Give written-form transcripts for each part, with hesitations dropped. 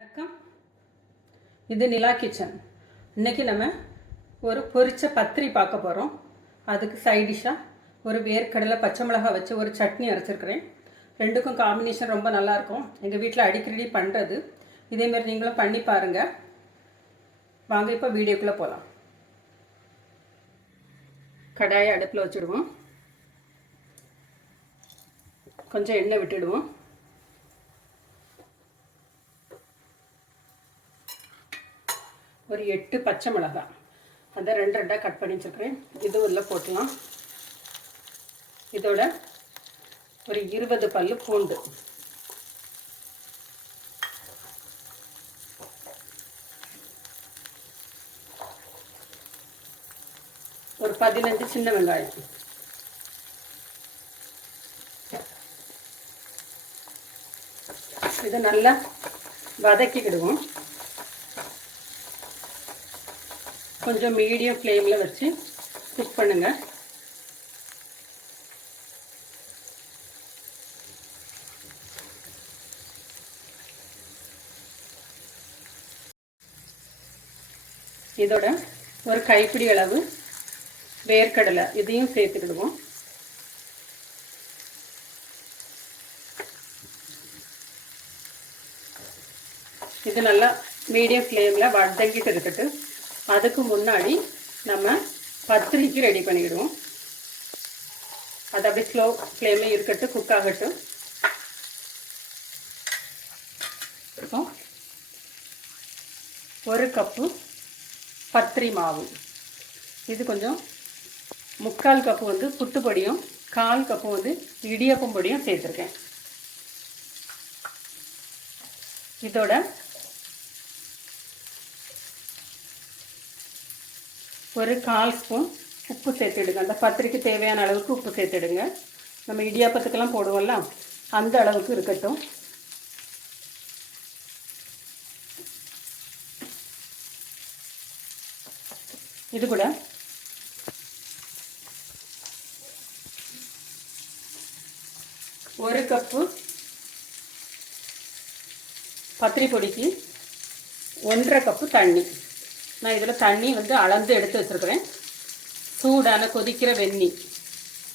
வணக்கம். இது நிலா கிச்சன். இன்றைக்கி நம்ம ஒரு பொரிச்ச பத்திரி பார்க்க போகிறோம். அதுக்கு சைடிஷாக ஒரு வேர்க்கடலை பச்சை மிளகாய் வச்சு ஒரு சட்னி அரைச்சிருக்கிறேன். ரெண்டுக்கும் காம்பினேஷன் ரொம்ப நல்லாயிருக்கும். எங்கள் வீட்டில் அடிக்கடி பண்ணுறது. இதேமாரி நீங்களும் பண்ணி பாருங்கள். வாங்க இப்போ வீடியோக்குள்ளே போகலாம். கடாயை அடுப்பில் வச்சுடுவோம். கொஞ்சம் எண்ணெய் விட்டுடுவோம். ஒரு 8 பச்சை மிளகாய், அதை ரெண்டாக கட் பண்ணி வச்சுருக்கிறேன். இது உள்ள போட்டலாம். இதோட ஒரு 20 பல்லு பூண்டு, ஒரு 15 சின்ன வெங்காயம், இதை நல்லா வதக்கிக்கிடுவோம். கொஞ்சம் மீடியம் ஃப்ளேமில் வச்சு குக் பண்ணுங்கள். இதோட ஒரு கைப்பிடி அளவு வேர்க்கடலை, இதையும் சேர்த்துக்கிடுவோம். இது நல்லா மீடியம் ஃப்ளேமில் வதங்கிட்டு இருக்கட்டு. அதுக்கு முன்னாடி நம்ம பத்திரிக்கு ரெடி பண்ணிக்கிடுவோம். அது அப்படியே ஸ்லோ ஃப்ளேமில் இருக்கட்டும், குக் ஆகட்டும். இப்போ 1 கப்பு பத்திரி மாவு, இது கொஞ்சம் 3/4 கப்பு வந்து புட்டு பொடியும் 1/4 கப்பு வந்து இடியப்பம் பொடியும் சேர்த்துருக்கேன். இதோட ஒரு 1/4 ஸ்பூன் உப்பு சேர்த்துடுங்க. அந்த பத்திரிக்கு தேவையான அளவுக்கு உப்பு சேர்த்துடுங்க. நம்ம இடியாப்பத்துக்கெல்லாம் போடுவோம்ல, அந்த அளவுக்கு இருக்கட்டும். இது கூட ஒரு கப்பு பத்திரி பொடிக்கு 1/2 கப்பு தண்ணி. நான் இதில் தண்ணி வந்து அளந்து எடுத்து வச்சுருக்கிறேன். சூடான கொதிக்கிற வெந்நீர்,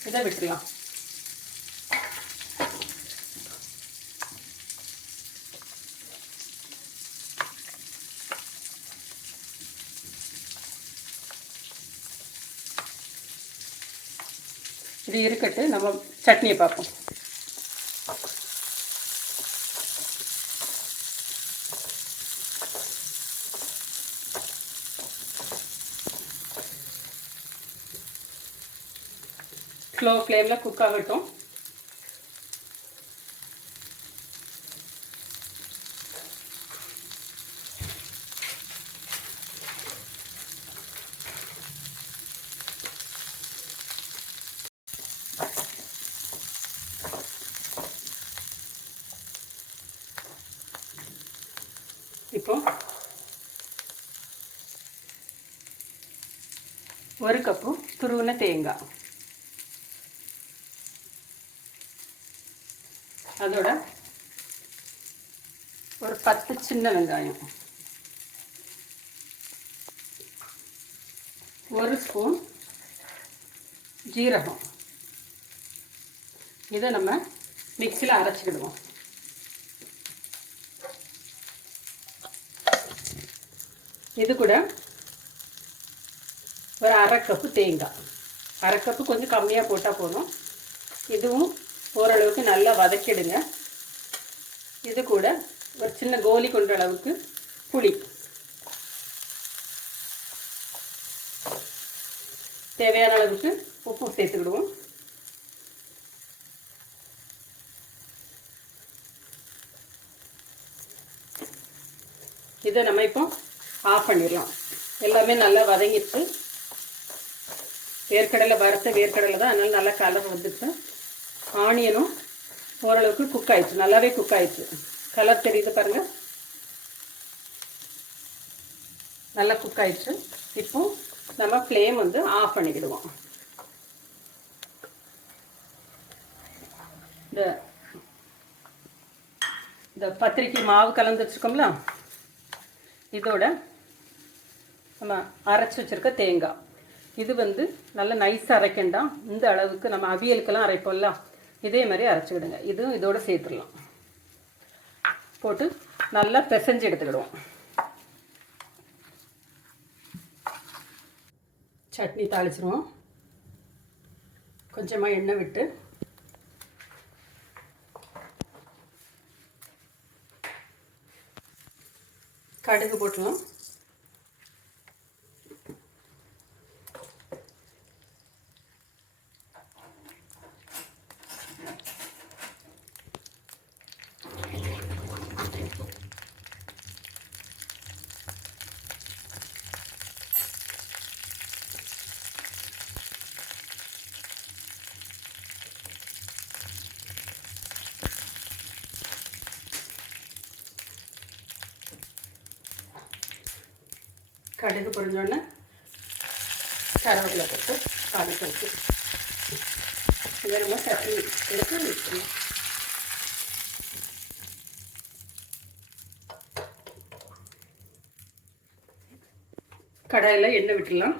இதை விட்டுடலாம். இது இருக்கட்டு, நம்ம சட்னியை பார்ப்போம். ஸ்லோ ஃப்ளேமில் குக் ஆகட்டும். இப்போ 1 கப்பு துருவின தேங்காய், அதோட ஒரு 10 சின்ன வெங்காயம், 1 ஸ்பூன் ஜீரகம், இதை நம்ம மிக்சியில் அரைச்சிக்கிடுவோம். இது கூட ஒரு 1/2 கப்பு தேங்காய், 1/2 கப்பு கொஞ்சம் கம்மியாக போட்டால் போதும். இதுவும் ஓரளவுக்கு நல்லா வதக்கிடுங்க. இது கூட ஒரு சின்ன கோலி கொண்ட அளவுக்கு புளி, தேவையான அளவுக்கு உப்பு சேர்த்துக்கிடுவோம். இதை நம்ம இப்போ ஆஃப் பண்ணிடலாம். எல்லாமே நல்லா வதங்கிட்டு, வேர்க்கடலை வறுத்த வேர்க்கடலை தான், அதனால நல்லா கலர் வந்துச்சு. ஆனியனும் ஓரளவுக்கு குக் ஆயிடுச்சு, நல்லாவே குக் ஆயிடுச்சு. கலர் தெரியுது பாருங்கள், நல்லா குக் ஆயிடுச்சு. இப்போ நம்ம ஃப்ளேம் வந்து ஆஃப் பண்ணிக்கிடுவோம். இந்த இந்த பத்திரிக்கை மாவு கலந்து வச்சுருக்கோம்ல, இதோட நம்ம அரைச்சி வச்சுருக்க தேங்காய், இது வந்து நல்லா நைஸாக அரைக்கண்டாம். இந்த அளவுக்கு நம்ம அவியலுக்கெல்லாம் அரைப்போம்ல, இதே மாதிரி அரைச்சிக்கிடுங்க. இதுவும் இதோடு சேர்த்துடலாம். போட்டு நல்லா பிசைஞ்சு எடுத்துக்கிடுவோம். சட்னி தாளிச்சிருவோம். கொஞ்சமாக எண்ணெய் விட்டு கடுகு போட்டுருவோம். கடுகு பொரிஞ்சோடனே கருவேப்பிலை போட்டு தாளிச்சு வச்சு வெறும் சட்னி எடுத்து வச்சுக்கணும். கடாயில் எண்ணெய் விட்டுடலாம்.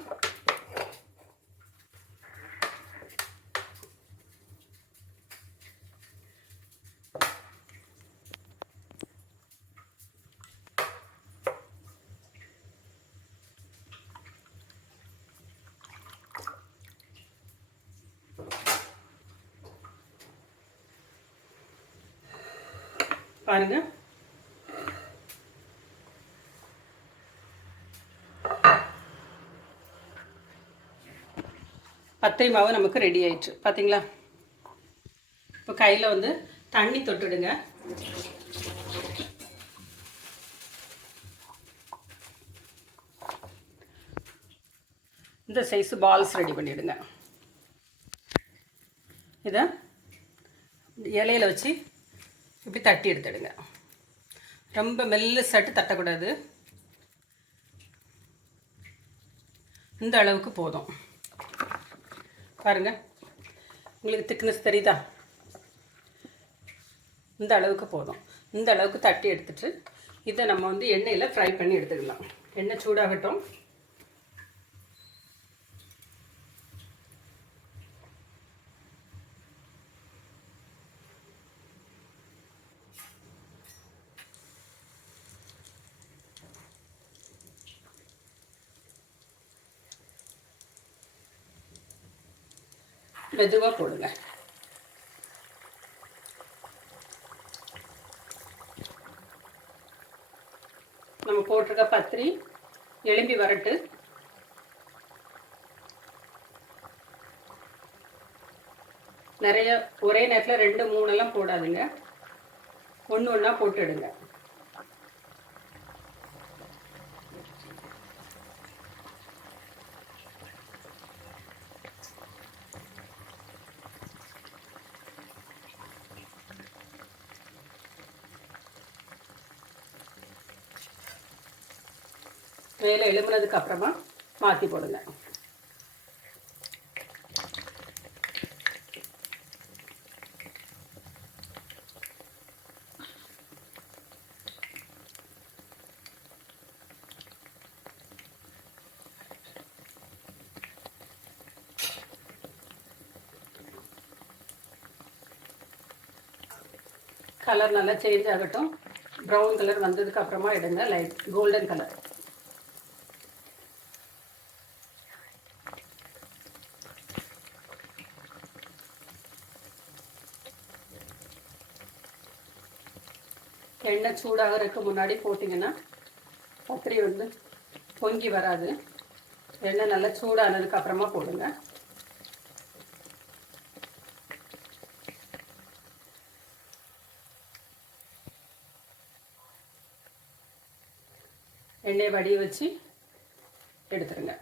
பாருங்க, பத்திரி மாவு நமக்கு ரெடி ஆயிடுச்சு. பார்த்தீங்களா? இப்போ கையில் வந்து தண்ணி தொட்டுடுங்க. இந்த சைஸு பால்ஸ் ரெடி பண்ணிவிடுங்க. இதை இலையில் வச்சு இப்படி தட்டி எடுத்துடுங்க. ரொம்ப மெல்ல சட்டு தட்டக்கூடாது. இந்த அளவுக்கு போதும். பாருங்கள், உங்களுக்கு திக்னஸ் தெரியுதா? இந்த அளவுக்கு போதும். இந்த அளவுக்கு தட்டி எடுத்துட்டு இதை நம்ம வந்து எண்ணெயில் ஃப்ரை பண்ணி எடுத்துக்கலாம். எண்ணெய் சூடாகட்டும். மெதுவாக போடுங்க. நம்ம போட்டிருக்க பத்திரி எலும்பி வரட்டு. நிறைய ஒரே நேரத்தில் 2 3 எல்லாம் போடாதுங்க. ஒன்று ஒன்றா போட்டுடுங்க. மேலே எழுப்புனதுக்கு அப்புறமா மாற்றி போடுங்க. கலர் நல்லா சேஞ்ச் ஆகட்டும். ப்ரௌன் கலர் வந்ததுக்கு அப்புறமா எடுங்க. Light golden colour. எண்ணெய் சூடாகிறதுக்கு முன்னாடி போட்டிங்கன்னா பத்திரி வந்து பொங்கி வராது. எண்ணெய் நல்லா சூடானதுக்கு அப்புறமா போடுங்க. எண்ணெய் வடிய வச்சு எடுத்துருங்க.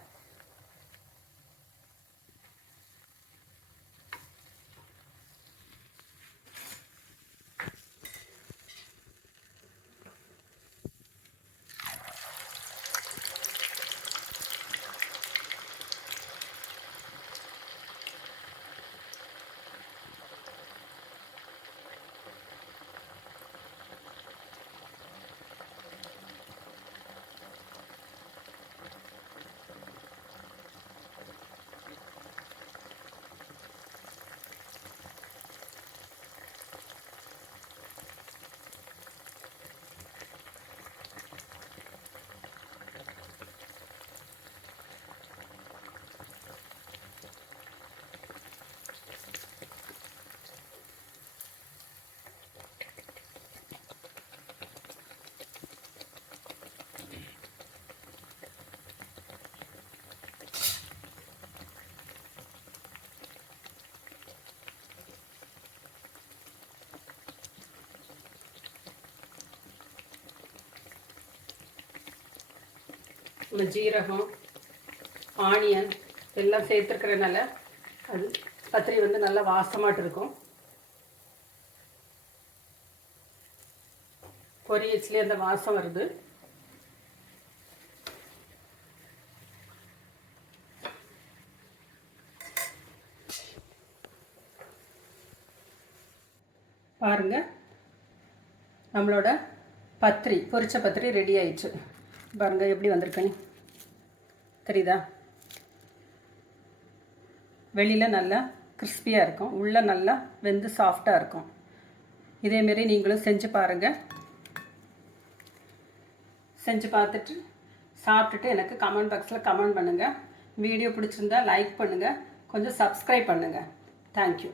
நம்ம ஜீரகம் ஆனியன் எல்லாம் சேர்த்துருக்கிறதுனால அது பத்திரி வந்து நல்லா வாசமாட்டு இருக்கும். பொரியச்சுலேயே அந்த வாசம் வருது. பாருங்கள், நம்மளோட பத்திரி பொரிச்ச பத்திரி ரெடி ஆயிடுச்சு. பாருங்கள் எப்படி வந்திருக்குன்னு தெரியுதா? வெளியில் நல்லா கிறிஸ்பியாக இருக்கும், உள்ளே நல்லா வெந்து சாஃப்டாக இருக்கும். இதேமாரி நீங்களும் செஞ்சு பாருங்கள். செஞ்சு பார்த்துட்டு சாப்பிட்டுட்டு எனக்கு கமெண்ட் பாக்ஸில் கமெண்ட் பண்ணுங்கள். வீடியோ பிடிச்சிருந்தா லைக் பண்ணுங்கள், கொஞ்சம் சப்ஸ்கிரைப் பண்ணுங்கள். தேங்க்யூ.